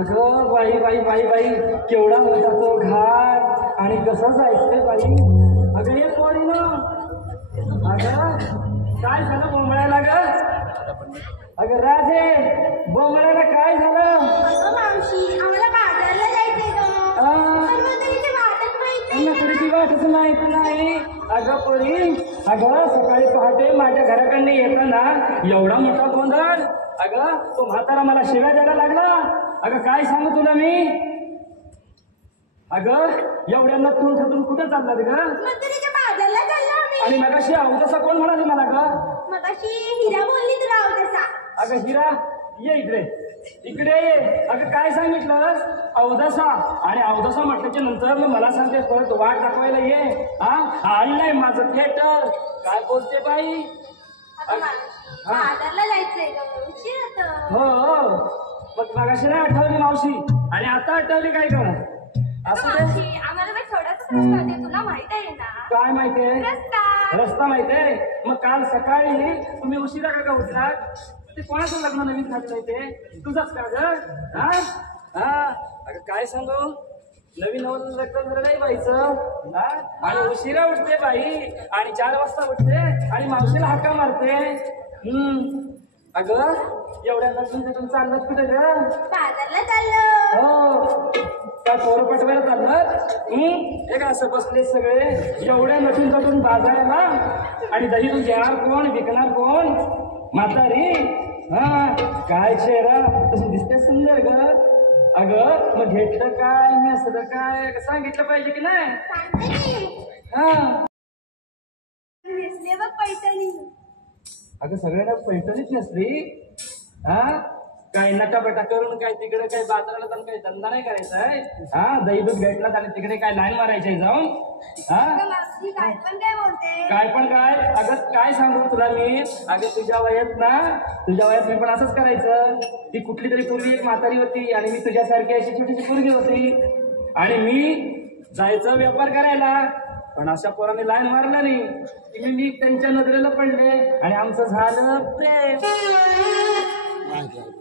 अगं बाई बाई बाई बाई केवढा होता तो घाट आणि कसं जायचंय बाई. अगं ये पोरी ना. अगं काय झालं बोंबळायला ग. अगं राजे बोंबळायला काय झालं. मावशी आम्हाला बाजारला जायचंय पुरीची वाटच माहित नाही. अगं पोरी अगं सकाळी पहाटे माझ्या घराकडे येताना एवढा मोठा गोंधळ. अगं तो म्हातारा मला शिव्या द्यायला लागला. अगं काय सांगू तुला मी. अगं एवढ्या नथून थतून कुठं चाललात ग. बाजारला चाललो आणि मगाशी अवदसा कोण म्हणाली मला ग. मगाशी हिरा बोलली तुला अवदसा. अगं हिरा ये इकडे इकडे ये. अगं काय सांगितलं अवदसा. आणि अवदसा म्हटल्याच्या नंतर मग मला सांगते परत वाट दाखवायला ये. हा आणलंय माझं थिएटर. काय बोलते बाई. बाजारला जायचंय उशीर होतं. हो हो मग मगाशी नाही आठवली मावशी आणि आता आठवली काय ग. असं मावशी आम्हाला थोडासा प्रश्न होते तुला माहित आहे ना. काय माहितीये. रस्ता माहितीये. मग काल सकाळी तुम्ही उशिरा का उठलात. ते कोणाचं लग्न नवीन झालं ते तुझंच का ग. अगं काय सांगू नवीन नवीन लग्न नाही व्हायचं. आणि उशिरा उठते बाई आणि 4 वाजता उठते आणि मावशीला हाका मारते. अगं एवढ्या लग्न चाललं कुठे ग. बाजारला चाललो. हो काय पोरं पटवायला चाललं. हे का असं बसले सगळे एवढ्या नटून तटून बाजाराला. आणि दही तू घेणार कोण विकणार कोण. म्हातारी काय चेहरा तसं दिसते सुंदर ग. अगं मग घेतलं काय नेसलं काय सांगितलं पाहिजे की नाही. नेसले बघ पैठणी. अगं सगळ्यांना पैठणीच नसली. काय नटाबटा करून काय तिकडे काय बाजाराला जाऊन काही धंदा नाही करायचा आहे. दही दूध भेटला आणि तिकडे काय लाईन मारायची जाऊन. काय पण काय बोलते. काय पण काय. अगं काय सांगू तुला मी. अगं तुझ्या वयात ना तुझ्या वयात मी पण असंच करायचं. ती कुठली तरी पूर्वी एक म्हातारी होती आणि मी तुझ्यासारखी अशी छोटीशी पोरगी होती आणि मी जायचं व्यापार करायला. पण अशा पोरांनी लाईन मारला नाही की मी त्यांच्या नजरेला पडले आणि आमचं झालं प्रेम.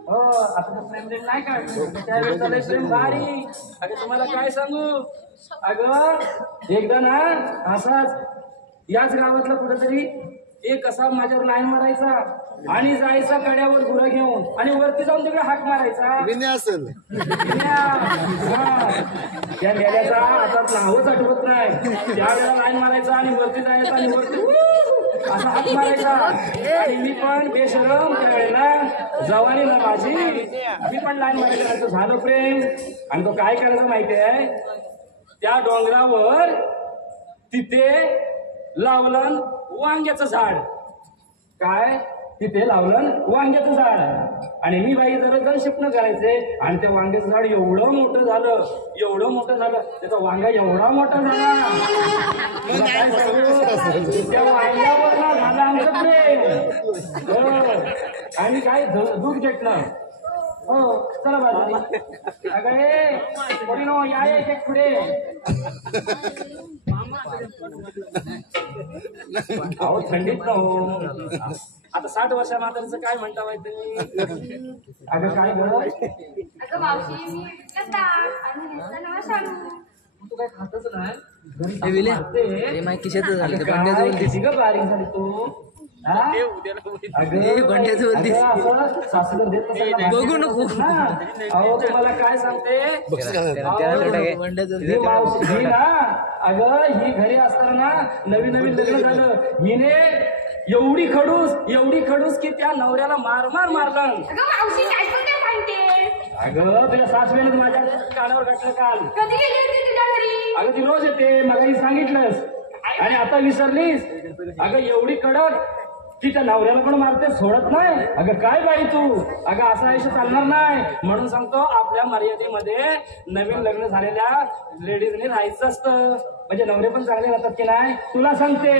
हो आता तर प्रेम नाही का त्यावेळेस प्रेम भारी. अगं तुम्हाला काय सांगू. अगं एकदा ना असाच याच गावातला कुठेतरी एक असा माझ्यावर लाईन मारायचा आणि जायचा कड्यावर गुरं घेऊन आणि वरती जाऊन तिकडे हाक मारायचा. त्या मेल्याचा आता नावच आठवत नाही. त्यावेळेला लाईन मारायचा आणि वरती जायचा आणि वरती असा हाक मारायचा. आणि मी पण बेशरम त्यावेळेला जवानीला माझी मी पण लाईन मारायचा. झालं प्रेम. आणि तो काय करायचं माहितीये. त्या डोंगरावर तिथे लावलं वांग्याचं झाड. काय तिथे लावलं वांग्याचं झाड. आणि मी बाई जरा शिपणं करायचे आणि ते वांग्याचं झाड एवढं मोठं झालं एवढं मोठं झालं. त्याचा वांगा एवढा मोठा झाला. त्या वांग्यावर ना झालं आमचं प्रेम. आणि काय दूध घेतलं. हो चला बाजू. अगं हे या एक पुढे. अहो थंडीत ना हो. आता 60 वर्षा म्हातारीचं काय म्हणता माहिती तुम्ही. अगं काय ग. अगं मावशी मी तू काय खातच नाही. बारीक झाली तू. बघू नको. अहो तुम्हाला काय सांगते. अगं ही घरी असताना नवीन नवीन लग्न झालं. हिने एवढी खडूस की त्या नवऱ्याला मार मारलं. अगं तुझ्या सासवेनं माझ्या कानावर घातलं काल. कधी गेली होती तुझ्या घरी. अगं ती रोज येते मला सांगितलंस आणि आता विसरलीस. अगं एवढी कडक की त्या नवऱ्याला पण मारते सोडत नाही. अगं काय बाई तू. अगं असं आयुष्य चालणार नाही. म्हणून सांगतो आपल्या मर्यादेमध्ये नवीन लग्न झालेल्या लेडीजने राहायचं असतं. म्हणजे नवरे पण चांगले राहतात की नाही. तुला सांगते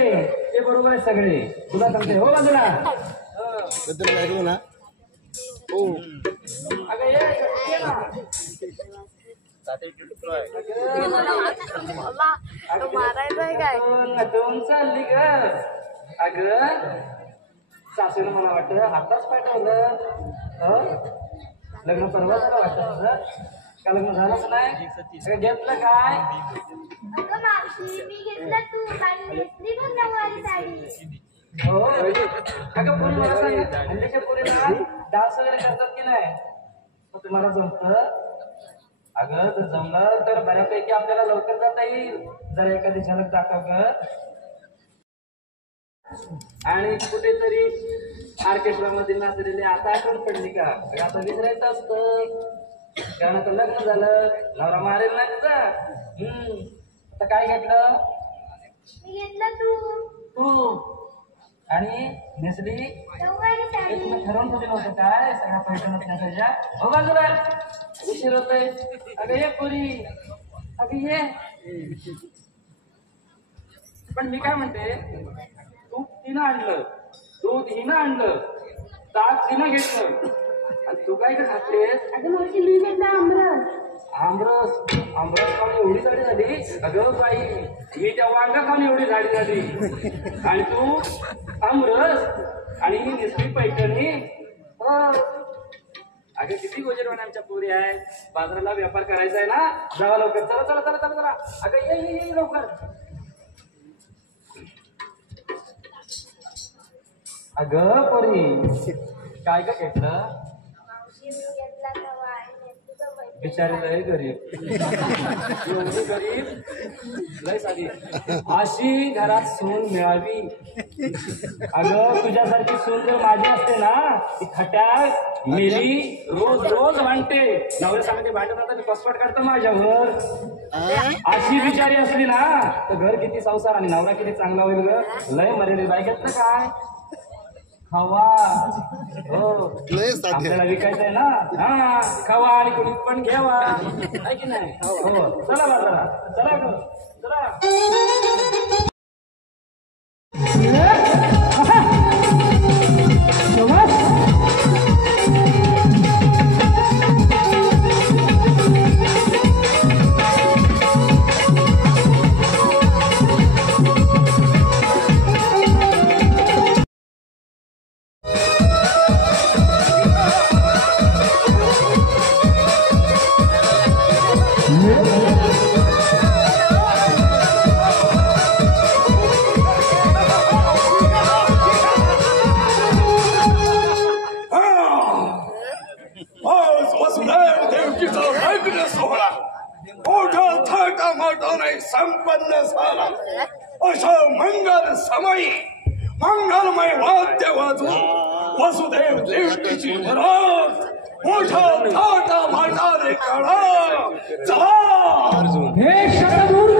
ते बरोबर आहे सगळे. तुला सांगते हो बाजूला. ना हो अगं ये ना. मारायचंय काय नटवून चालली ग. अगं सासून मला वाटतं आताच पाठवलं. लग्न परवा झालं वाटतं तुझं? का लग्न झालंच नाही? अगं घेतलं काय? अगं मावशी मी घेतलं तू आणि नेसली पण नऊवारी साडी. हो अगं पोरी मला सांग, हल्लीच्या पोरीला डान्स वगैरे करतात की नाही? मग तुम्हाला जमतं? अगं जर जमलं तर बऱ्यापैकी आपल्याला लवकर जाता येईल. जरा एखादी झलक दाखव ग. आणि कुठेतरी ऑर्केस्ट्रामध्ये नाचलेली आता आठवण पडली का? आता विसरायचं असतं, कारण आता लग्न झालं, नवरा मारेल ना तुझा. आता काय घेतलं? मी घेतलं तू आणि नेसली नऊवारी हे साडी. तुम्ही ठरवून ठेवलं नव्हतं काय? सगळ्या पैठणच नेसायच्या. हो बाजूला उशीर होतोय. अगं ये पुरी, अगं ये. पण मी काय म्हणते, तूप तिनं आणलं, दूध हिनं आणलं, ताक तिनं घेतलं, आणि तू काय खातेस? अगं मावशी मी घेतलं आमरस. आमरस आमरस खाऊन एवढी जाडी झाली? अगं बाई, मी त्या वांगा खाऊन एवढी जाडी झाली, आणि तू आमरस आणि नेसली पैठणी. हो अगं किती गोजरवान आमच्या पोरी आहेत. बाजाराला व्यापार करायचा आहे ना, जावा लवकर. चला चला चला चला चला. अगं ये ये ये लवकर. अगं पोरी काय का घेतलं? मावशी मी घेतला नवा आणि नेसली पण पैठणी. बिचारी लय गरीब, एवढी गरीब लय साधी. अशी घरात सून मिळावी. अगं तुझ्यासारखी सून जर माझी असते ना, ती खट्याळ मेली रोज रोज भांडते. नवरे सांगते भांडत आता मी पसपट काढतो माझ्यावर. अशी बिचारी असली ना तर घर किती संसार आणि नवरा किती चांगला होईल ग. लय मरेल बाई. घेतलं काय? खवा. हो आपल्याला विकायचंय ना. हा खवा आणि कोणी पण घ्यावा, आहे की नाही? हो चला बाजारा, चला ग चला. संपन्न झाला. अशा मंगल समयी मंगलमय वाद्य वाजवून वसुदेव देवकीची वरात मोठा थाटा माटाने काढा. चला हे शतमूर्ख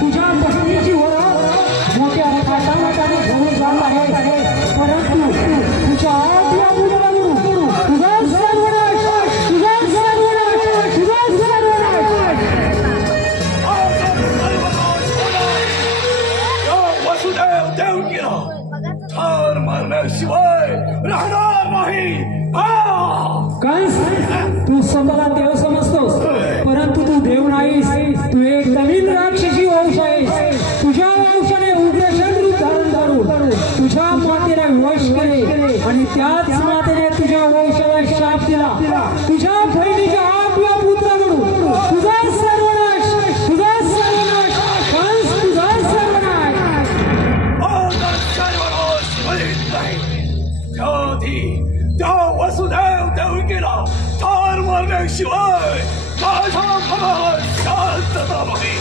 तुझ्या बहिणीची वरात मोठ्या थाटामाटाने घेऊन जात आहे, परंतु तुझ्या आज्ञा बुडवून तुझा सर्वनाश, तुझा सर्वनाश, तुझा सर्वनाश. या वसुदेव देवकीला ठार मारण्याशिवाय राहणार नाही. कंस, तू स्वतःला देव समजतोस, परंतु तू देव नाहीस. तू एक नवीन राक्षसी वंश आहेस. तुझ्या वंशाने उग्रशन रूप धारण करून तुझ्या मातेला विवश केले आणि त्याच मातेने तुझ्या वंशाला शाप दिला. तुझ्या बहिणीच्या आपल्या पुत्राकडून तुझा सर्वनाश, तुझा सर्वनाश कंस, तुझा सर्वनाश. त्या वसुदेव देवकीला ठार मारण्याशिवाय माझ्या मनाला शांतता नाही,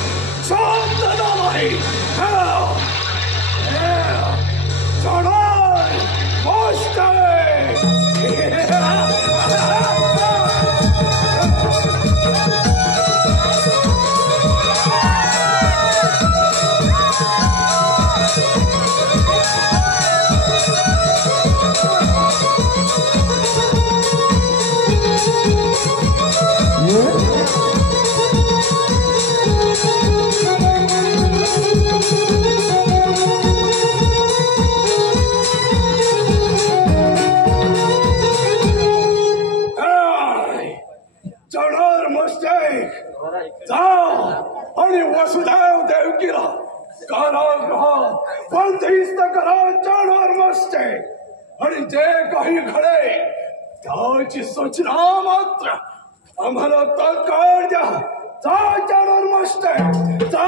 शांतता नाही. चढाई गोष्ट चढार मस्ते जा आणि वसुदेव देवकीला कारागृहात बंदिस्त करा. चढार मस्ते आणि जे काही घडे त्याची सूचना मात्र आम्हाला तात्काळ द्या. जा चाणूर मास्टर जा.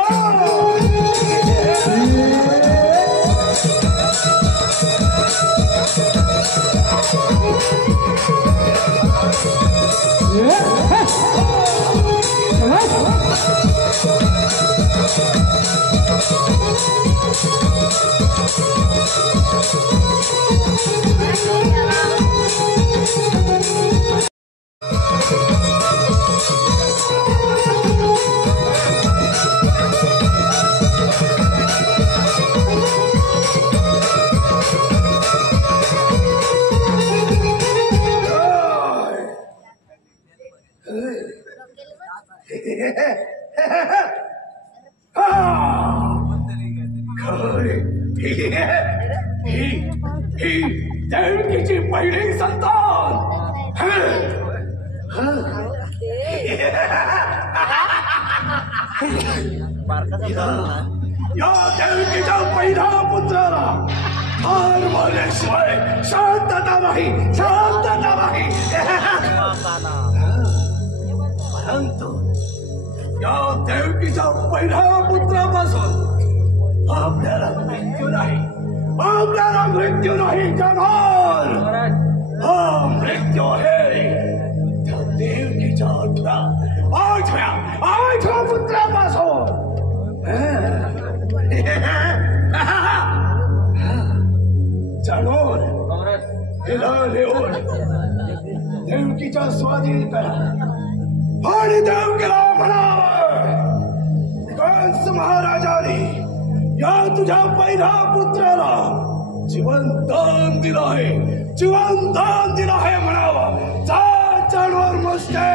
ही देवकीची पहिली संतान. या देवकीच्या पहिल्या पुत्राला ठार मारल्याशिवाय शांतता नाही, शांतता नाही. परंतु या देवकीच्या पहिल्या पुत्रापासून आपल्याला मृत्यू नाही, आपल्याला मृत्यू नाही जाणार. हा मृत्यू आहे त्या देवकीच्या आठव्या पुत्रापासून. जाणून हिला नेऊन देवकीच्या स्वाधीन करा आणि देवकीला म्हणावं, कंस महाराजांनी या तुझ्या पहिल्या पुत्राला जीवनदान दिलं आहे, जीवनदान दिलं आहे म्हणावं. जा चाणूर मस्ते.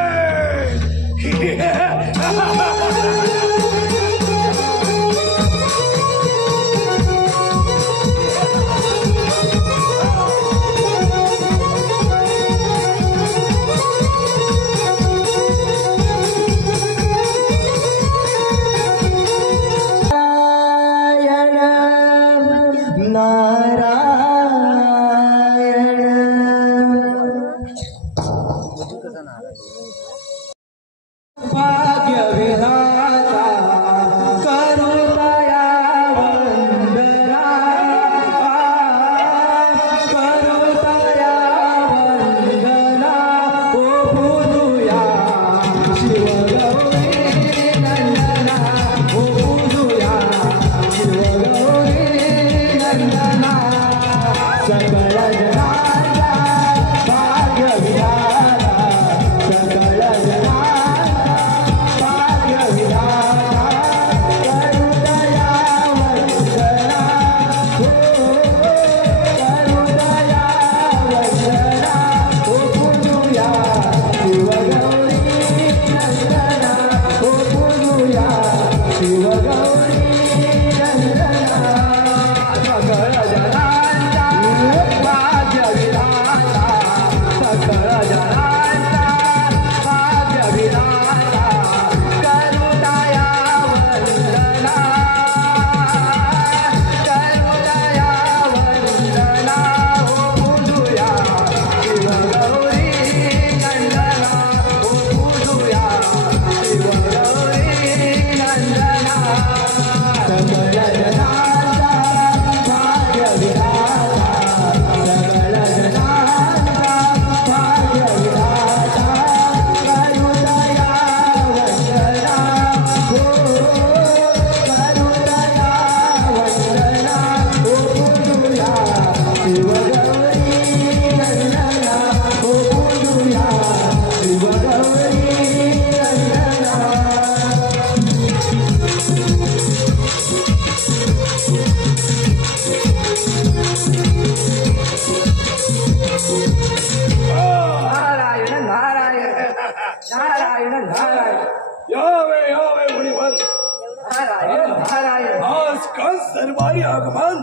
आज कंस दरबारी आगमन.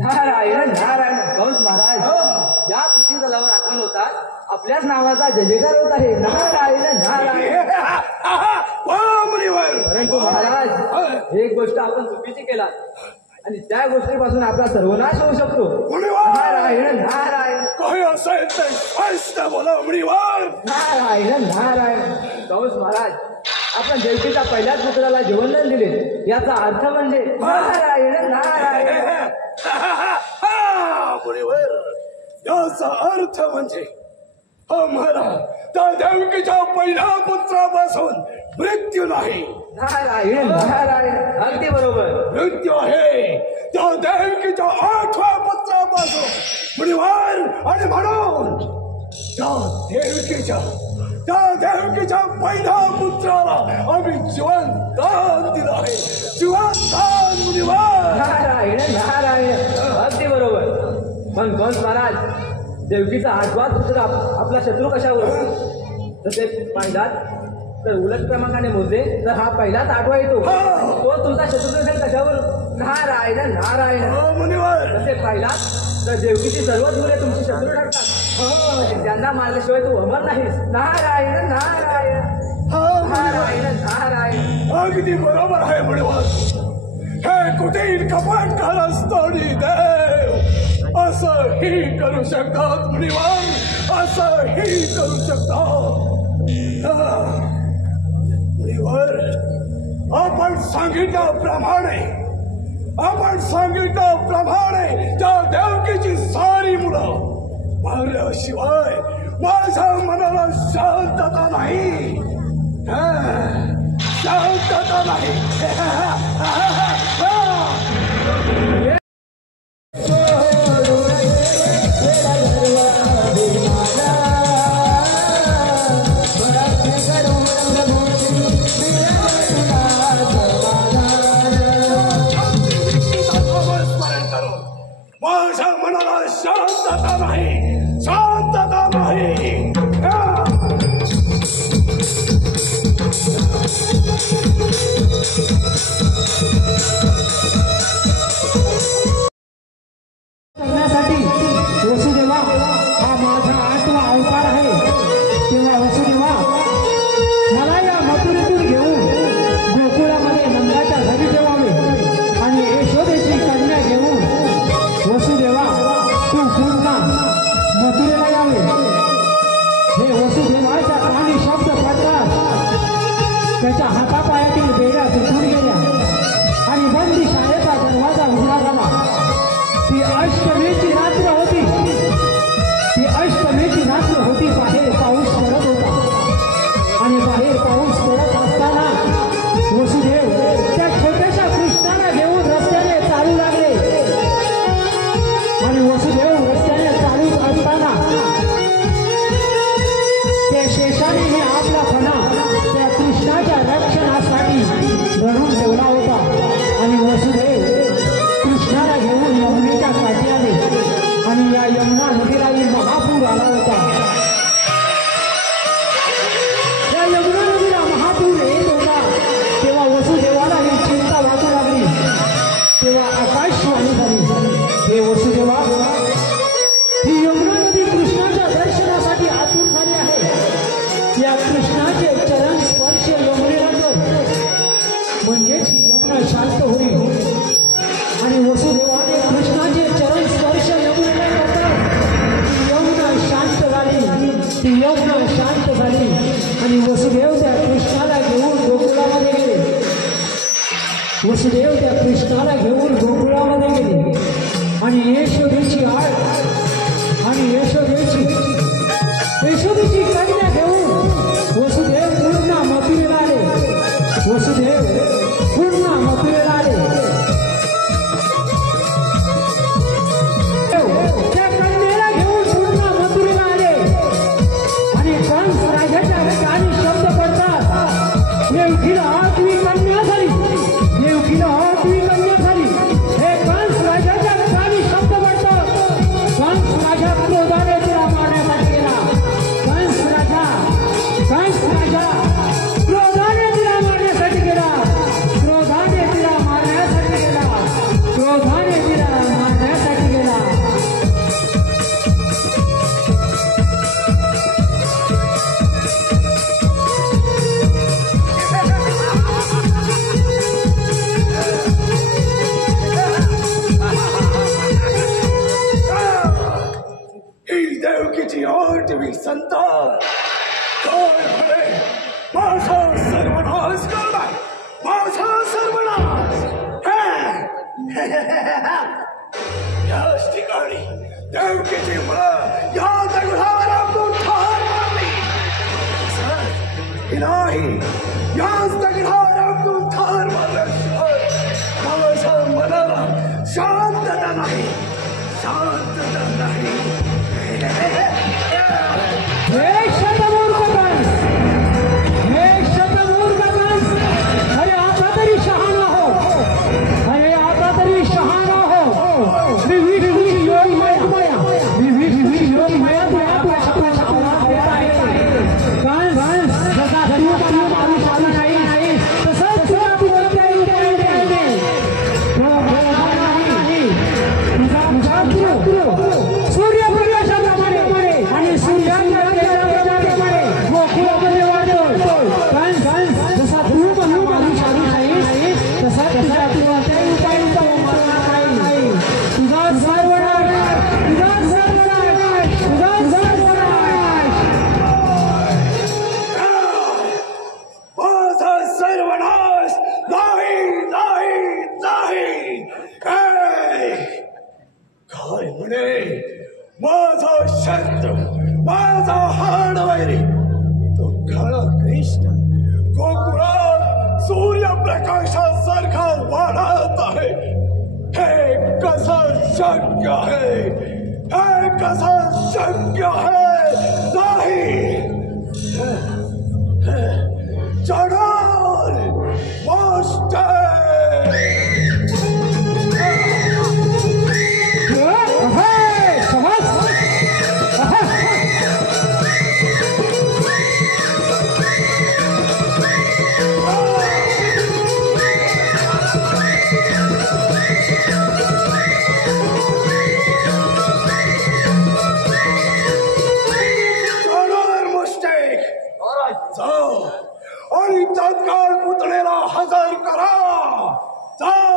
नारायण नारायण. कंस महाराज, या पृथ्वी तलावर आगमन होतात, आपल्याच नावाचा जयजयकार होत आहे. नारायण नारायण. मुनिवर, परंतु महाराज, एक गोष्ट आपण चुकीची केला. आणि त्या गोष्टीपासून आपला सर्वनाश होऊ शकतो. मुनिवर नारायण नारायण काही असेल ते स्पष्ट बोला मुनिवर. नारायण नारायण. कंस महाराज, आपण देवकीच्या पहिल्याच पुत्राला जीवनदान दिले, याचा अर्थ म्हणजे नारायण नारायण. मुनिवर, याचा अर्थ म्हणजे आम्हाला त्या देवकीच्या पहिल्या पुत्रापासून मृत्यू नाही. नारायण नारायण. अगदी बरोबर. मृत्यू आहे त्या देवकीच्या 8व्या पुत्रापासून. मुनिवर, आणि म्हणून त्या देवकीच्या पहिल्या पुत्राला आम्ही जीवनदान दिलं आहे. जीवनदान मुनिवर. नारायण नारायण. अगदी बरोबर. पण कंस महाराज, देवकीचा 8वा पुत्र आपला शत्रू कशावर? तर ते पाहिलात तर उलट क्रमांकाने मोजले तर हा पहिलाच 8वा येतो. तो तुमचा शत्रू असेल कशावर? नारायण नारायण. मुनिवर, तसे पाहिलात तर देवकीची सर्वच मुले तुमची शत्रू ठरतात. आणि त्यांना मारल्याशिवाय तू अमर नाहीस. नारायण नारायण. नारायण नारायण. अगदी बरोबर आहे मुनिवर. हे कुठेही कपाट असताना देव असंही करू शकतात मुनिवर, असंही करू शकतात. मुनिवर, आपण सांगितल्याप्रमाणे त्या देवकीची सारी मुलं मारल्याशिवाय माझ्या मनाला शांतता नाही. शांतता नाही. माझ्या मनाला शांतता नाही. शांतता नाही. करण्यासाठी वसुदेवा हा माझा 8वा अवतार आहे. तेव्हा वसुदेवा, मला या मथुरेतून घेऊन गोकुळामध्ये नंदाच्या घरी ठेवावे आणि यशोदेची कन्या घेऊन वसुदेवा तू पुन्हा मथुरेला यावे. हे वसुदेवाच्या कानी शब्द पडतात त्याच्या हातापायातील बेड्या तुटून गेल्या आणि बंदी शाळेचा दरवाजा उघडा झाला. ती अष्टमीची रात्र होती. बाहेर पाऊस पडत होता आणि बाहेर पाऊस पडत असताना वसुदेव त्या छोट्याशा कृष्णाला घेऊन रस्त्याने चालू लागले. आणि वसुदेव रस्त्याने चालू असताना त्या शेषाने आपला फणा त्या कृष्णाच्या रक्षणासाठी धरून ठेवला होता. आणि वसुदेव कृष्णाला घेऊन यमुनेच्या काठी आले आणि या यमुना नदीलाही महापूर आला होता. या यमुना नदीला महापूर येत होता तेव्हा वसुदेवाला ही चिंता वाटू लागली. तेव्हा आकाशवाणी झाली, हे वसुदेवा, ही यमुना नदी कृष्णाच्या दर्शनासाठी आतुर झाली आहे. या कृष्णाचे चरण स्पर्श यमुनेला कर, म्हणजेच ही यमुना शांत होईल. आणि वसुदेवाने कृष्णाचे चरण स्पर्श यमुनेला करतात ती यमुना शांत झाली. ती यमुना शांत झाली आणि वसुदेव त्या कृष्णाला घेऊन गोकुळामध्ये गेले. वसुदेव त्या कृष्णाला घेऊन गोकुळामध्ये गेले आणि यशोदेची आळ आणि यशोदेची कन्या घेऊन वसुदेव पुन्हा मथुरेला आले. वसुदेव पुन्हा मथुरेला आले. त्या कन्येला घेऊन पुन्हा मथुरेला आले आणि कंस राजाच्या कानी शब्द पडतात, देवकीला 8वी कन्या झाली, देवकीला 8वी कन्या झाली. हे कंस राजाच्या कानी शब्द पडतात. कंस राजा क्रोधाने तिला मारण्यासाठी गेला. कंस राजा क्रोधाने तिला मारण्यासाठी गेला. क्रोधाने तिला मारण्यासाठी गेला. क्रोधाने तिला मारण्यासाठी गेला. त्याची 8वी संतान काय म्हणे माझा सर्वनाश करणार माझा सर्वनाश याच ठिकाणी देवकीची मुलं या दगडावर आपटून ठार मारली नाही याच दगडावर आपटून ठार मारल्याशिवाय माझ्या मनाला शांतता नाही शांतता नाही हे शतमूर्खकंस अरे आता तरी शहाणा हो अरे आता तरी शहाणा हो विविध योगमया विविध योगमया कंस जसा तू माणूस आला नाही तसंच तुला तू सूर्यप्रकाशाप्रमाणे आणि सूर्याप्रमाणे गोकुळामध्ये वाढतो कंस जसा तू माणूस आली नाहीस तसा तुझ्या कोणत्याही उपाय नाही तुझा सर्वनाश तुझा सर्वनाश तुझा सर्वनाश माझा सर्वनाश नाही नाही नाही काय म्हणे माझा शत्रू माझा हाडवैरी तो काळा कृष्ण गोकुळात सूर्यप्रकाशासारखा वाढत आहे हे कसं शक्य आहे हे कसं शक्य आहे नाही चढाल मास्टर आणि तत्काळ पुतळेला हजर करा जाओ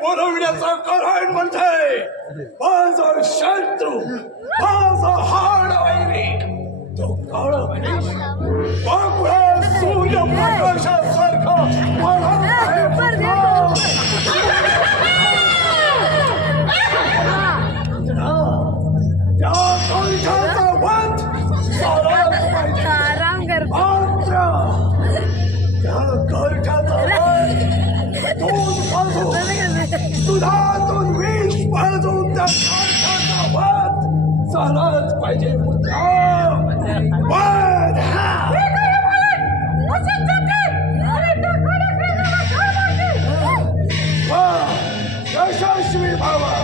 बोलवण्याचं कारण म्हणजे माझा शत्रू माझा हाडवैरी तो काळा कृष्ण सूर्यप्रकाशासारखा वाढत आहे त्या कोणत्याचा वध झालाच पाहिजे मात्र त्या कोणत्याचा वध दुधातून विष पाजून त्या माणसाचा वध झालाच पाहिजे वध. यशस्वी भावा.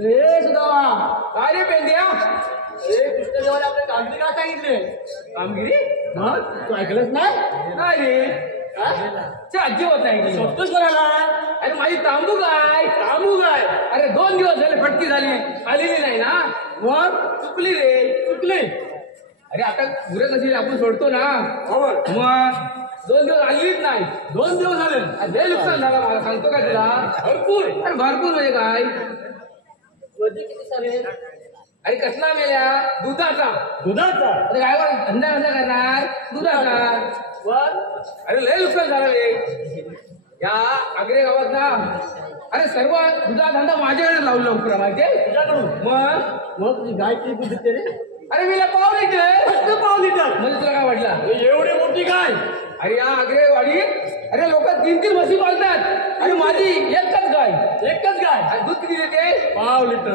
रे सुदामा काय रे पेंड्या अरे कृष्णदेवाने आपल्या कामगिरी काय सांगितले कामगिरी तू ऐकलंच नाही रे अजिबात नाही स्वतःच करायला अरे माझी तांबू काय अरे 2 दिवस झाले फटकी झाली आलेली नाही ना मग चुकली अरे आता पुरे कशी आपण सोडतो ना मग 2 दिवस आलीच नाही 2 दिवस झाले लय नुकसान झालं मला सांगतो का तुला भरपूर म्हणजे काय किती सारे अरे कसला मेल्या दुधाचा अरे काय धंदा करणार दुधाचा अरे लय नुकसान झालं रे या आग्रे गावात ना अरे सर्व दुधा धंदा माझ्याकडे लावला उपरा माहितीये तुझ्याकडून मग तुझी गाय किती देते रे अरे मी पाव लिटर म्हणजे तुला काय वाटलं एवढी मोठी गाय अरे या आग्रेवाडी अरे लोक 3 म्हशी पाळतात आणि माझी एकच गाय आणि दूध किती देते पाव लिटर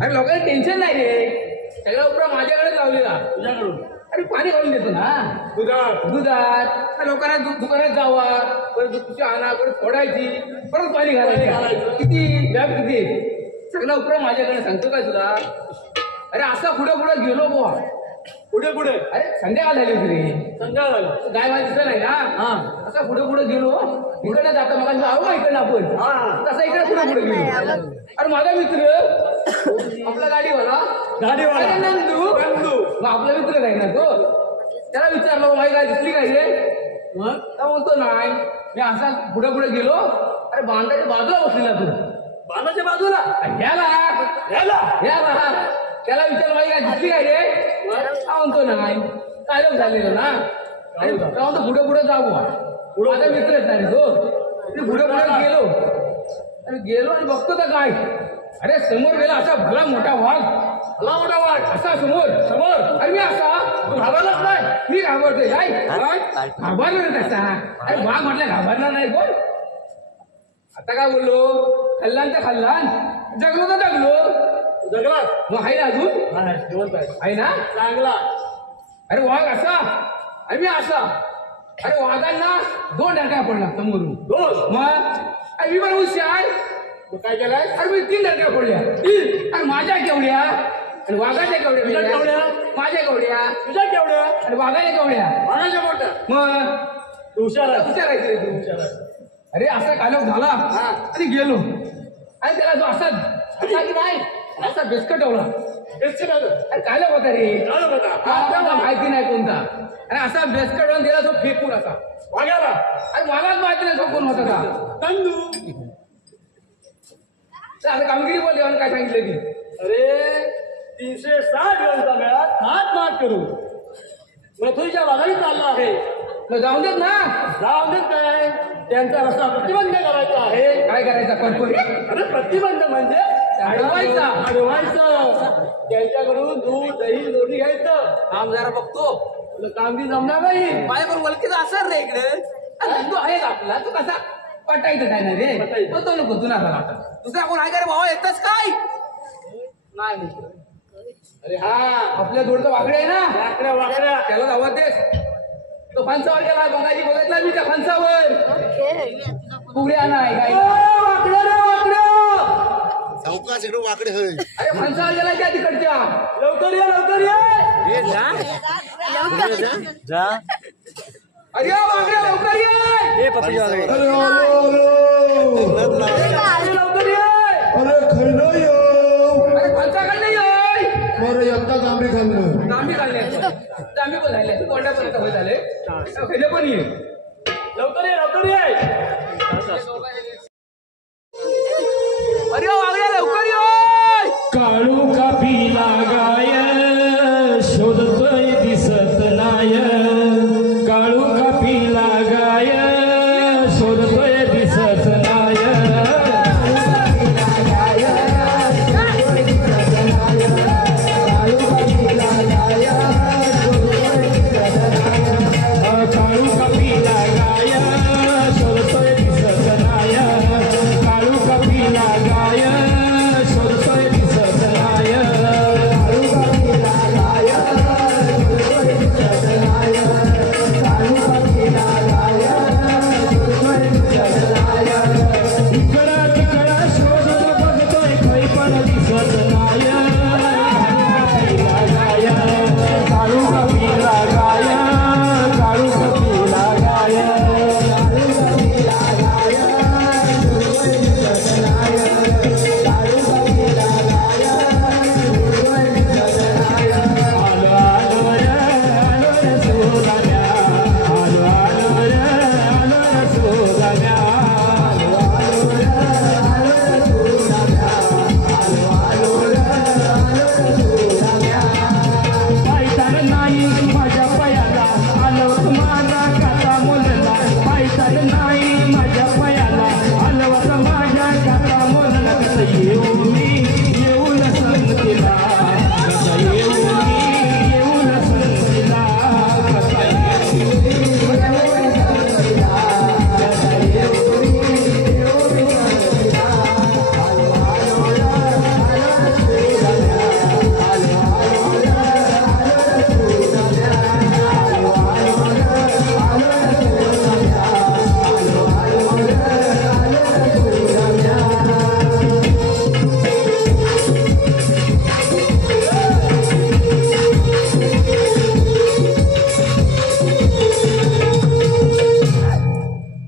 अरे लोकांना टेन्शन नाही रे सगळा उपरा माझ्याकडे लावलेला तुझ्याकडून अरे पाणी घालून देतो ना दुधात लोकांना दुकानात जावा परत दूधची आणा परत फोडायची परत पाणी घालायचं किती सगळा उपरा माझ्याकडे सांगतो काय तुला अरे असं पुढे गेलो बुवा पुढे अरे संध्याकाळ झाली होती रे गाय माझी दिसत नाही ना असं पुढे गेलो इकडनं जाता मग जाऊ इकडनं आपण तसं इकडे पुढे गेलो अरे माझा मित्र आपला गाडीवाला नंदू मग आपला मित्र नाही ना तो त्याला विचारलं माझी गाय दिसली काय रे मग म्हणतो नाही मी असा पुढे गेलो अरे बांधाच्या बाजूला बसलेला तू बांधाच्या बाजूला याला त्याला विचार माझी काय दिसली काय रे म्हणतो नाही काय लोक झालेलं ना अरे म्हणतो पुढे जाऊ माझा मित्रच नाही तो पुढे गेलो आणि बघतो तर काय अरे समोर गेला असा भला मोठा वाघ असा समोर अरे मी असा घाबरलाच नाही मी घाबरतोय काय घाबरलो ना कसा अरे वाघ म्हटलं घाबरला नाही बोल आता काय बोललो खाल्लान तर खाल्लान जगलो तर जगला मग आहे ना अजून आहे ना चांगला अरे वाघ असा अरे मी असा अरे वाघांना 2 डरकाय पडला समोरून मग अरे मी पण हुशार काय केलाय अरे मी 3 डरक्या पडल्या अरे माझ्या केवढ्या आणि वाघाच्या केवढ्या माझ्या केवढ्या तुझ्या केवढ्या आणि वाघाच्या केवढ्या वाघाच्या मोठ्या मग हुशार अरे असा कालव झाला आणि गेलो आणि त्याला जो असा की नाही असा बिस्कटवला अरे कालव होता रे माहिती नाही कोणता आणि असा बिस्कटवून दिला तो फेकून असा वाघाला अरे वाघाच माहिती नाही तो कोण होता का नंदू आता कामगिरी बोलले काय सांगितलं की अरे 360 दिवसाचा मेळात हात करू मथुरीच्या वाघाही चालला आहे मग जाऊन देत काय त्यांचा रस्ता प्रतिबंध करायचा आहे काय करायचा अरे प्रतिबंध म्हणजे अडवायचं त्यांच्याकडून दूध दही लोणी घ्यायचं काम जरा बघतो तुला कामगिरी जमणार नाही माझ्याकडून वलकीचा असर रे इकडे तू आहेस आपला तू कसा पटायचं काय नाही रे तो नको तुला दुसरा कोण आहे का रे भावा येतच काय नाही अरे हा आपल्या जोडचं वाकडे आहे ना वाकड्या त्याला धावत देस तो फणसावर गेला बघायची बघितला मी त्या फणसावर पुऱ्या नाही काय वाकड्या सावकाश इकडे वाकडे होय अरे फणसावर गेला त्या तिकडच्या लवकर ये जा अरे वाकड्या लवकर ये पप्पी वाकडे लवकर ये अरे खैलो अरे फणसाकडे ये बरं एकदा जांभी खाल्लं जांभी पण झाले तोंडा पण आता झाले खेळ पण ये लवकर ये अरे वागड्या लवकर ये काळू का पिला गाय शोधतोय दिसत नाय काळू का पिला गाय शोधतोय दिसत नाय काळू का पिला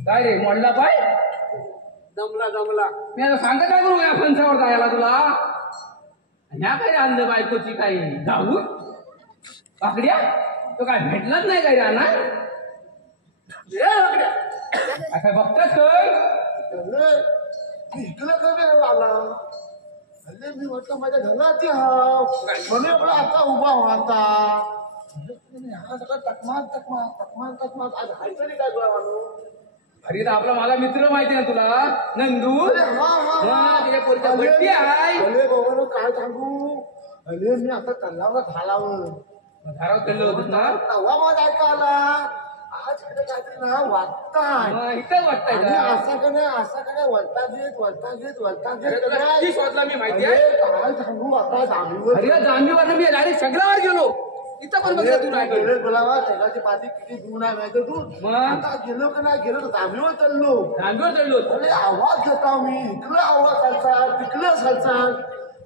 काय रे मोडला पाय जमला जमला. मी आता सांगत आहे बघ या फणसावर जायला तुला. ह्या काय रे आणलं बायकोची काही जाऊ पाकड्या तो काय भेटलाच नाही काय राहणार काय बघताच काय इकडे कमी आला अरे मी म्हटलं माझ्या घरात हाव म्हणून आपला आता उभा होता हा सगळं टकमाक टकमाक टकमाक टकमाक आज हायचं नाही काय तुला माणूस अरे तर आपला माझा मित्र माहिती ना तुला नंदू त्याच्या पोरीचा बड्डे आहे. अरे बाबा काय सांगू अरे मी आता तल्लावर घालावं धाराव चाललो होतो ना तवा माझा ऐका आला आज इकडे काहीतरी ना वाटताय इथं वाटतंय आणि का असा कडे वळता अरे तुला किती शोधला मी माहिती आहे. काय सांगू आता जामीवर अरे जांभीवर मी डायरेक्ट सगळ्यावर गेलो इथं पण बघितलं तू नाही गेले बोलावा तेलाची पाती किती दूर आहे माहिती तू मग? आता गेलो का नाही गेलो तर जामीवर चाललो जांभीवर चढलो होतो. अरे आवाज घेता मी इकडं आवाज चालचा तिकडं चालचा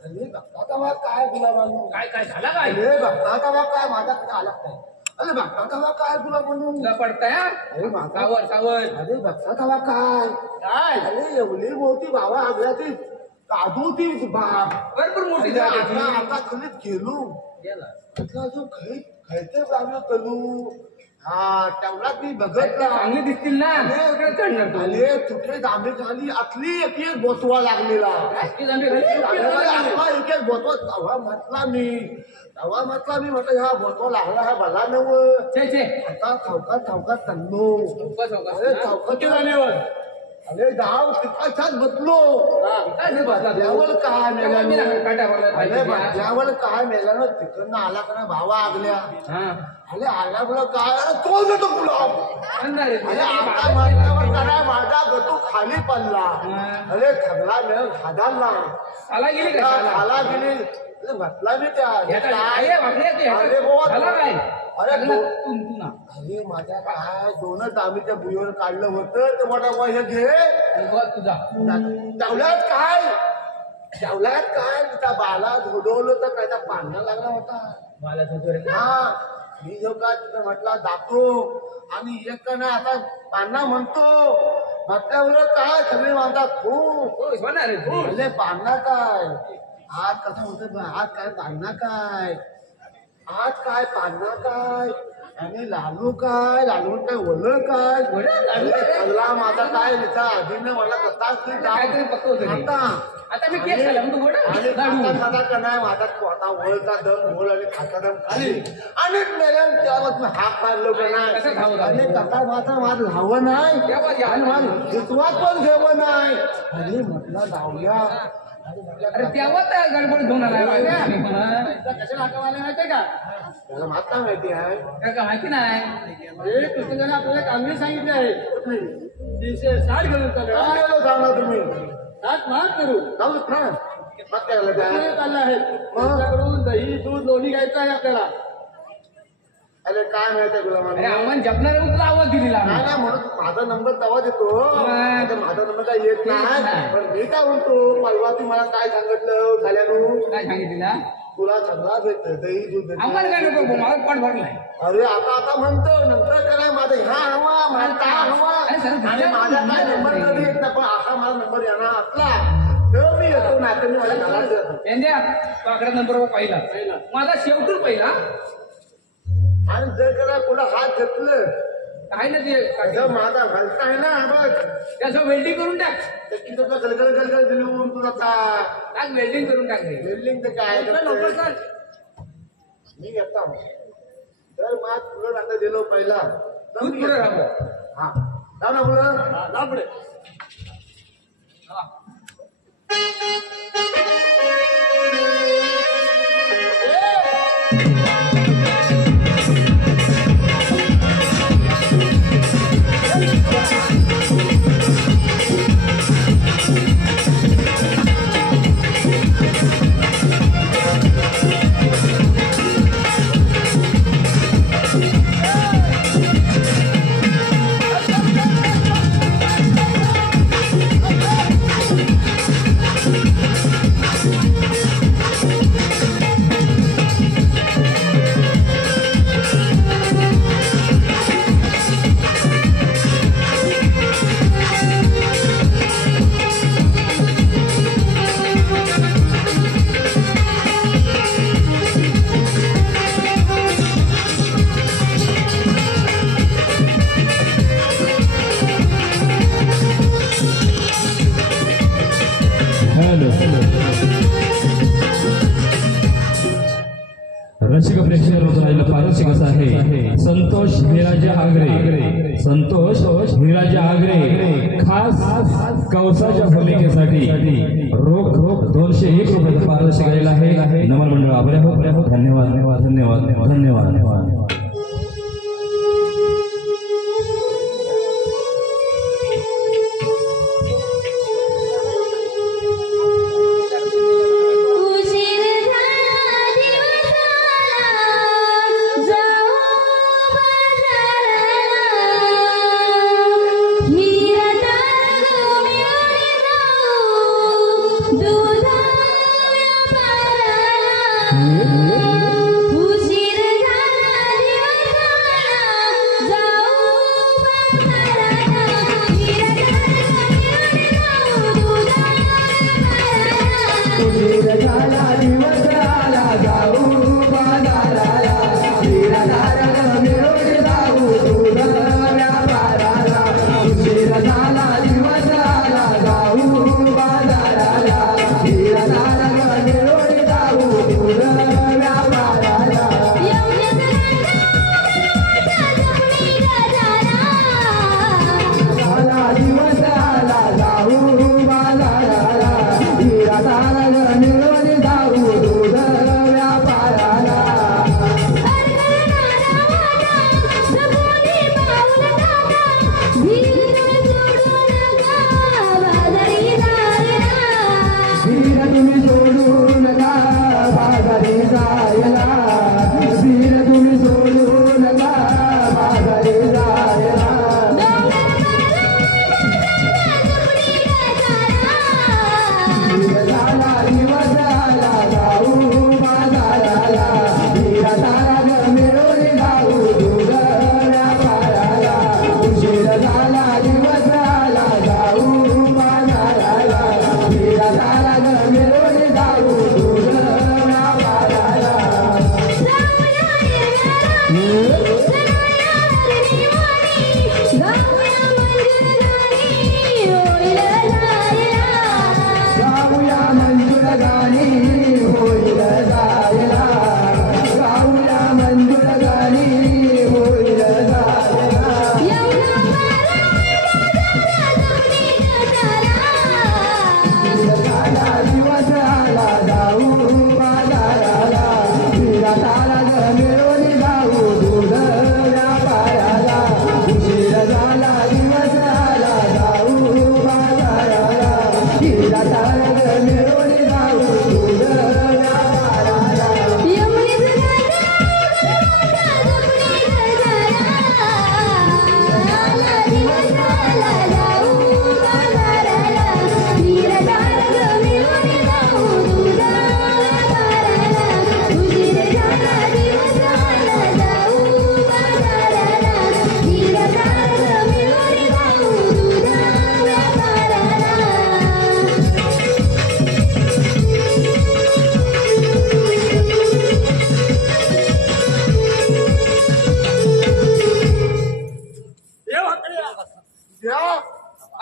अरे बघता मग काय गुलाबानू काय काय झाला काय अरे बघता मग काय माझ्याकडे आला काय अरे बघता मग काय गुलाबानू तुला पडताय हा? अरे माझा सावर सावर अरे बघता मग काय अरे एवढी मोठी बाबा आगल्या ती काढू ती बाप भरपूर मोठी अरे झाली आता ती. आता खोलीत गेलो गेला. म्हटलं जो खायचं लागलो तलू हा तेवढाच मी बघितला चांगली दिसतील ना तिकडे चढणार तू. अरे तुकडे जांभे खाली आतली एक बोचवा लागलेला ती जांभी खाली. आपला एक बोचवा तवा म्हटला मी म्हटलं हा बोचवा लागला हा भला नव छे छे आता चौकात चाललो बस हो, बस. अरे हा? चौकात जाणीवर अरे डाव तिथाच बसलो काय ते बसला तू? त्यावर काय तेव्हा मी ना मेल्यानं काटा पडला अरे पाहिजे. माझ्यावर काय मेल्यानं तिकडनं आला का नाही भावा आगल्या हा. अरे आला बोला काय अरे तो देतो तुला अंधार आहे. अरे आता माझ्यावर काय माझा गटू खाली पडला अरे ठगला मिळून खादाला साला गेली का साला? खाला गेली अरे म्हटला मी त्या ह्याचा काय? आहे, वाकडे आहे ते. अरे बाबा, झाला काय अरे चांगला दो- तू ना अरे माझ्या काय दोनच आम्ही त्या भुईवर काढलं होतं तर मोठा बा हे घे बघ तुझा चावल्यात काय त्या बाला धुडवलं तर त्याचा पाण्या लागला होता मला तुझं रे. हा मी जो का तिथं म्हटला जातो आणि एक का नाही आता पान्हा म्हणतो म्हटल्यावर काय सगळे म्हणतात खूप हो, होणार रे तू. अरे पान्हा काय आज कसं होतं आज काय पान्हा काय आज काय पान्हा काय आणि लालू काय वलं काय सगळा माझा काय त्याचा आधीने मला काहीतरी पक्कं होतं ते. आता मी केस झाला मग तू आणि गोडा माझा का नाही माझा आता वळचा दम वळ आणि खाता दम खाली आणि मॅडम त्यावर मी हात मारलो का कसं नाही खाऊ आणि कथा माझा माझ लावं नाही तेव्हा आणि माझ हितवात पण घेवं नाही आणि म्हटलं जाऊया अरे तेव्हा तर गडबड घेऊन आलाय माझ्या. कशाला हाका मारले माहितीये का? त्याला माता माहिती आहे काय का माहिती नाही अरे कृष्णने आपल्याला कामगिरी सांगितली आहे 360 घेऊन चालू आहे. काय सांगणार तुम्ही 7 मार करू जाऊ ना मग काय झालं काय? चाललं आहे तुमच्याकडून दही दूध लोणी घ्यायचं आहे आपल्याला. अरे काय माहिती तुला अरे मला आव्हान जपणार तुला आवाज दिलेला आम्ही. नाही म्हणून माझा नंबर तेव्हा देतो आता माझा नंबर काय येत नाही पण मी काय म्हणतो परवा तू मला काय सांगितलं झाल्यानं काय सांगितलं तुला सगळा भेटत दही दूध भेटतं. आम्हाला काय नको भाऊ, मला पोट भरलाय. अरे आता म्हणतो नंतर काय माझं ह्या हवा माझा हवा अरे सर, आणि माझा काय नंबर कधी येत नाही पण आता माझा नंबर येणार असला तर मी येतो नाही तर मी माझ्या घरात येतो त्यांच्या तो आकडा नंबर पहिला माझा शेवटून पहिला आणि जर करा पुढे हात घेतलं काय ना ते जर माझा घालता आहे ना बघ त्याचं वेल्डिंग करून टाक तर तिथं तुला गलगल दिलून तुला टाक वेल्डिंग करून टाक रे. बिल्डिंग तर काय लवकर कर. मी येतो तर माझ पुढे आता दिलो पहिला तर तू मी पुढे येतो. राहा. हा जाऊ ना पुढं जा पुढे. रसिक प्रेक्षकांमधून आलेलं पारसिक असं आहे संतोष हिराजे आगरे. संतोष हिराजे आगरे खास कवसाच्या भूमिकेसाठी रोख 201 रुपयाचं पारसिक आलेलं आहे. नमन मंडळ आभारी आहोत. धन्यवाद धन्यवाद धन्यवाद धन्यवाद धन्यवाद.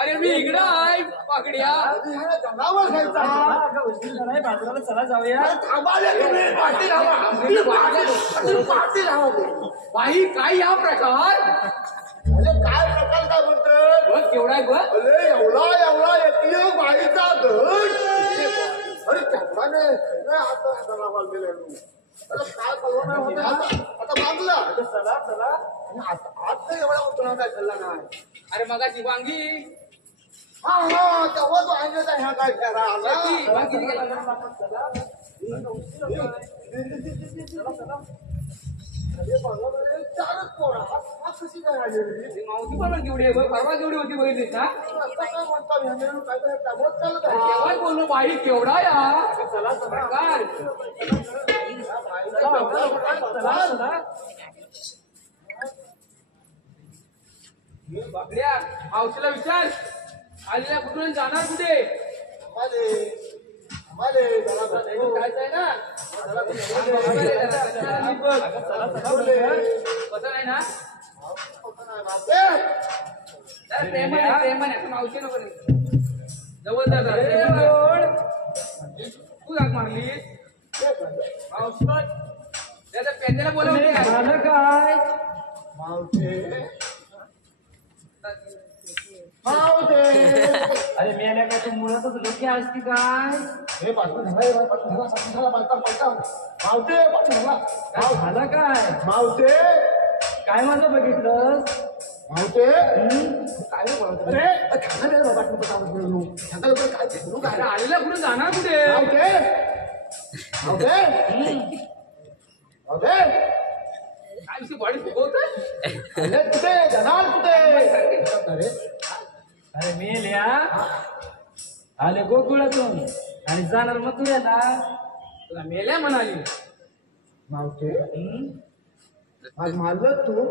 अरे मी इकडं आहे पाकड्या. जनावर खायचा चला जाऊया. पाठी लावा. बाई काय या प्रकार? अरे काय प्रकार काय म्हणतात? बघ केवढा आहे बघ. अरे एवढा येते बाईचा धड. अरे तेवढा नाही आता जनावर गेले. काय कल्पना होते आता बांधला. चला आता एवढा उतरा काय चालला नाही. अरे मगाची वांगी हा तेव्हा तो आहे ह्या काय खेळा आला. वांगी गेला. चारच पोरा हा कशी काय आली रे? मावशी पण केवढी आहे बघ. परवा केवढी होती बघितलीस ना? काय म्हणता ह्याने काय त्यामुळे चालत आहे. केव्हा बोललो बाई केवढा या प्रकार. बाकड्या मावशीला विचार आलेल्या कुठून जाणार कुठे? जायचं आहे ना? कसं नाही ना? प्रेमाने आता मावशी नको जवळ तू जाग मारलीस त्याच्या पेंद्याला बोलवते काय? झालं काय मावते मावते अरे मेल्या काय तू मुळातच डोके आहेस की काय हे पाठवून झाला पाठवून झाला सासून झाला बालका बालका मावते पाठवून झाला काय झालं काय मावते काय माझं बघितलं मावते काय रे मावते अरे खाना दे बाबा तू काम करू सांगा लोक काय करू काय आलेला कुठे जाणार कुठे? मावते मावते मावते काय विषय बॉडी फुगवत अरे कुठे जाणार कुठे अरे अरे मेल्या आले गोकुळातून आणि जाणार मथुऱ्याला तुला मेल्या म्हणाली. मावते आज मारलं तू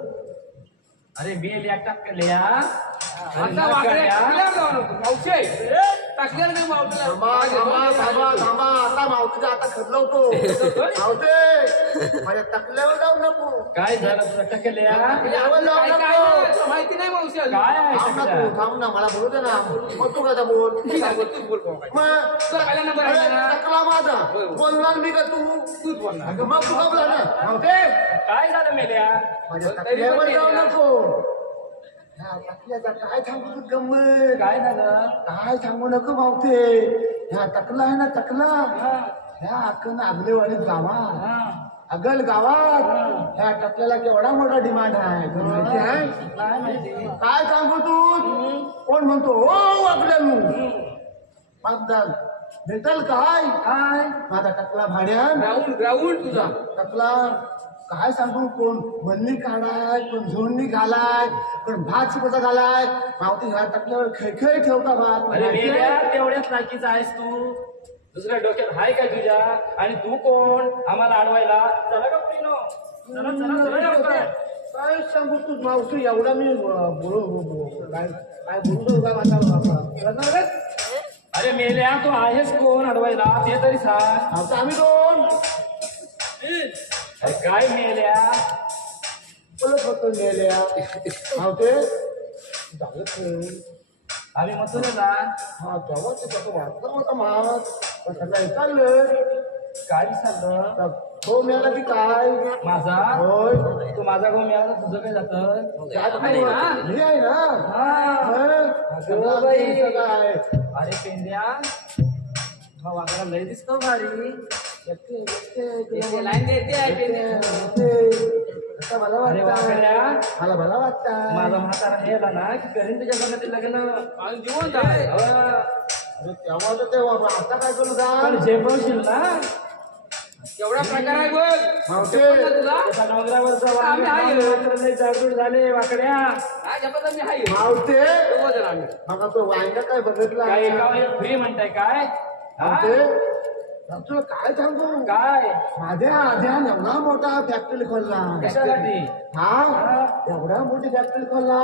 अरे मेल्या टाकल्या आता वाकडे टाकल्यावर जाऊ नको. मावशे टाकल्यावर नाही थांबा थांबा थांबा थांबा आता मावतीचा आता खदलवतो मावते माझ्या टकल्यावर जाऊ नको काय झालं तुला टाकल्या यावर जाऊ काय नको नाही माहिती नाही मावशी अजून. काय आहे थांब ना टाकल्या? तू थांब ना मला बोलू दे ना मग तू काय बोल ठीक आहे, तूच बोल भाऊ काय. मग तुला पहिला नंबर आहे अरे, ना? टकला माझा बोलणार मी का तू तूच बोलणार. अगं मग तू का बोला ना मावते काय झालं मेल्या माझ्या टकल्यावर जाऊ नको ह्या टकल्याचा काय सांगू तू गंमत काय झालं काय सांगू नको मावते ह्या टकला आहे ना टकला ह्या अक्कन आगलेवाडी गावात हा अगल गावात ह्या टकल्याला केवढा मोठा डिमांड आहे तुला माहिती आहे काय माहिती काय सांगू तू कोण म्हणतो हो आपल्याला मागदाल भेटल काय काय माझा टकला भाड्यान ग्राउंड तुझा टकला काय सांगू कोण मल्ली काढाय कोण झोडणी घालाय कोण भात शिकवता घालाय मावती ह्या टकल्यावर खेळ ठेवता भात अरे मेल्या तेवढ्याच लायकीचा आहेस तू दुसऱ्या डोक्यात हाय काय तुझ्या आणि तू कोण आम्हाला अडवायला चला का पुढे चला चला चला लवकर. काय सांगू तू मावशी एवढा मी काय काय बोलतो का माझा अरे मेल्या तू आहेस कोण अडवायला ते तरी सांग आता आम्ही दोन अरे काय मेल्या बोलत होतो नेल्या मावते झालं ते. आम्ही मथुरेला हा तेव्हा ते कसं वाटलं होतं महाग पण सगळं चाललं काय विचारलं हो मिळाला की काय माझा होय तू माझा भाऊ मिळाला तुझं काय जातं काय मी आहे ना हा. सगळं बाई काय अरे पेंद्या हा वागायला लय दिसतो भारी लाईन देते आहे मला अरे वाकड्या मला भला वाटतं माझा म्हातारा मेला ना की करीन तुझ्या संगत लग्न आणि जिवंत आहे. तेव्हा तर तेव्हा आता काय करू पण का झेपवशील ना केवढा प्रकार आहे बघ. मावशे तुला त्याचा नवऱ्यावरचा आम्ही आहे. लय जागृत झाले वाकड्या काय जबरदस्त मी आहे. मावते दोघं जण आम्ही. मग तो वांगा काय बघितला काय एका फ्री म्हणताय काय हा? मावते तुला काय सांगू काय माझ्या आध्या एवढा मोठा फॅक्टरी खोलला कशासाठी हा एवढा मोठी फॅक्टरी खोलला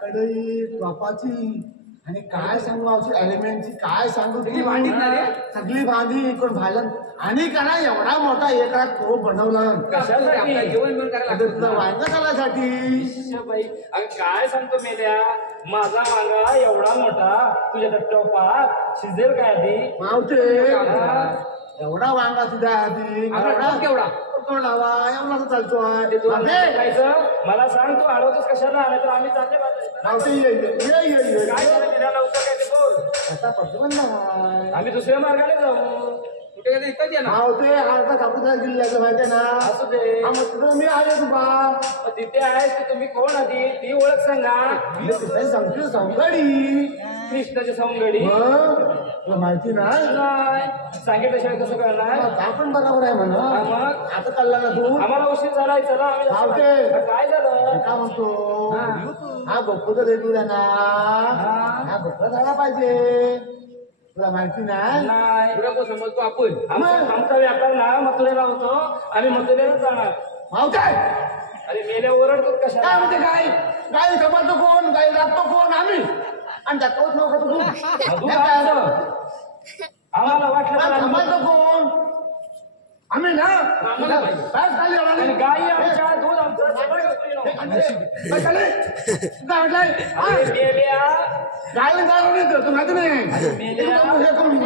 कढई टोपाची आणि काय सांगू औषध एलिमेंटची काय सांगू सगळी भांडी ना रे? सगळी भांडी कोण भालं आणि का एवढा मोठा एका तो बनवला कशासाठी? आपल्याला जेवण बिवण करायला आता लागतं. तुला वांगा चालासाठी बाई अगं काय सांगतो मेल्या माझा वांगा एवढा मोठा तुझ्या त्या टोपात शिजेल काय आधी मावते हा? एवढा वांगा तुझ्या आधी आपला टोप केवढा? कोण लावा एवढा तर चालतोय तुला मावते, खायचं मला सांग तू अडवतोस कशाला नाही तर आम्ही चालले बाजूला. मावते ये काय झालं मेल्या लवकर काय ते बोल आता पटवून ना आम्ही दुसऱ्या मार्गाने जाऊ कुठे गेलं इथंच आहे ना. मावते आता कापूस जिल्ह्याचं माहिती ना असू दे हा मग तुझं मी आहे तुबा मग तिथे आहेस की तुम्ही कोण आधी ती ओळख सांगा सांगतो सौगडी कृष्णाची सौंगडी तुला माहिती नाही नाही सांगितल्याशिवाय कसं करणार आपण बरोबर आहे म्हणा हा मग आता कळला ना तू आम्हाला उशीर झालाय चला आम्ही जातो. धावते. काय झालं काय म्हणतो हा गोपूचा देतो ना हा गोपा झाला पाहिजे तुला माहिती नाही नाही पुढे कोण समजतो आपण. आमचा व्यापार ना मथुरेला होतो आम्ही मथुरेला जाणार मावते अरे मेल्या ओरडतो काय कशा म्हणते गाई जमातो कोण गाई राखतो कोण आम्ही आणि दाखवत नव्हतं तू आम्हाला वाटलं तर आम्ही- जमातो कोण आम्ही ना आम्हाला पाहिजे. बस खाली आणि आम्हाला. गाई आमच्या दूध आमचं सगळं करून येऊ. बस खाली. काय म्हटलंय? हा? अरे मेल्या, गायला काय म्हणायचं? तू माहिती नाही. मेल्या. हे करून.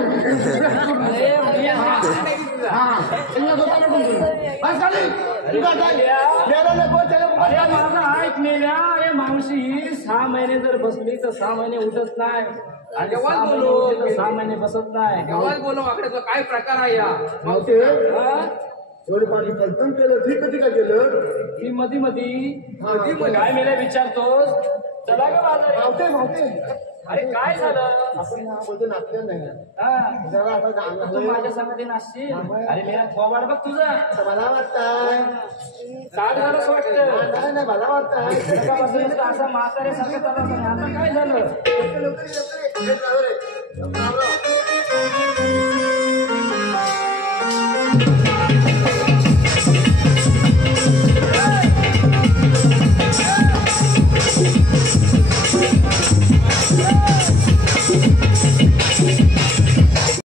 अरे मेल्या. हा. त्यांना स्वतः भेटून दे. बस खाली. तू काय काय? गेला नको, त्याला नको. अरे माझा ऐक मेल्या. अरे मावशी 6 महिने जर बसली तर 6 महिने उठत नाही आणि केव्हा 6 महिने बोलू? उठली तर 6 महिने बसत नाही. केव्हाच बोलू आकड्याचा काय प्रकार आहे या मावते, हा? एवढी माझी कल्पन केलं, ठीक कधी काय केलं? ती मधी काय मेल्या विचारतोस? चला का बाजारी? मावते, मावते. अरे काय झालं? आपण ह्यामध्ये नाचलं नाही. हा? जरा आता तू जाणं माझ्या संगती नाचशील? अरे मेला थोबाड बघ तुझा. मला वाटतंय. काय झालं असं वाटतं? नाही, नाही, मला वाटतंय. सकाळपासून नुसतं असा म्हाताऱ्यासारखं चालला होता. आता काय झालं? लवकर ये, लवकर ये. हे driver आहे.